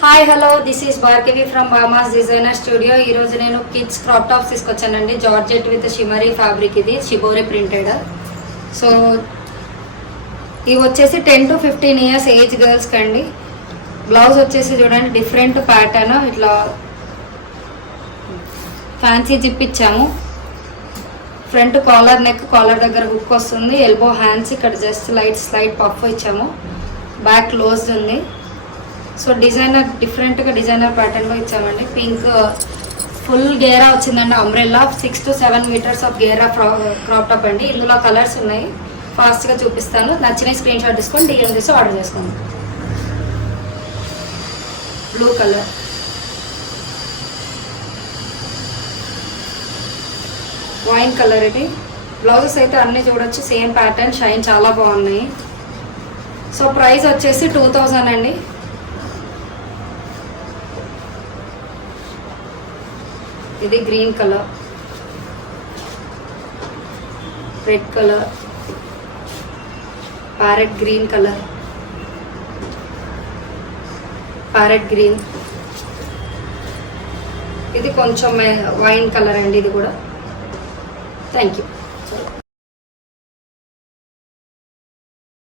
Hi hello this is Bhargavi from బామాస్ designer studio. ఈరోజు నేను కిడ్స్ క్రాప్ టాప్స్ తీసుకొచ్చానండి. జార్జెట్ విత్ షిమరీ ఫ్యాబ్రిక్, ఇది షిబోరి ప్రింటెడ్. సో ఇవి వచ్చేసి 10 to 15 ఇయర్స్ ఏజ్ గర్ల్స్కి అండి. బ్లౌజ్ వచ్చేసి చూడండి డిఫరెంట్ ప్యాటర్న్, ఇట్లా ఫ్యాన్సీ జిప్ ఇచ్చాము. ఫ్రంట్ కాలర్ నెక్, కాలర్ దగ్గర హుక్ వస్తుంది. ఎల్బో హ్యాండ్స్ ఇక్కడ జస్ట్ స్లైట్ పఫ్ ఇచ్చాము. బ్యాక్ క్లోజ్డ్ ఉంది. సో డిజైనర్ డిఫరెంట్గా డిజైనర్ ప్యాటర్న్లో ఇచ్చామండి. పింక్ ఫుల్ గేరా వచ్చిందండి. అంబ్రెల్లా 6 to 7 మీటర్స్ ఆఫ్ గేరా క్రాప్ టాప్ అండి. ఇందులో కలర్స్ ఉన్నాయి, ఫాస్ట్గా చూపిస్తాను. నచ్చిన స్క్రీన్ షాట్ తీసుకొని డిఎం చేసి ఆర్డర్ చేసుకోండి. బ్లూ కలర్, వైన్ కలర్, ఇది బ్లౌజెస్ అయితే అన్నీ చూడొచ్చు. సేమ్ ప్యాటర్న్, షైన్ చాలా బాగున్నాయి. సో ప్రైస్ వచ్చేసి 2000 అండి. ఇది green colour, red colour, parrot green colour, parrot green, ఇది కొంచెం వైన్ కలర్ అండి. ఇది కూడా థ్యాంక్ యూ.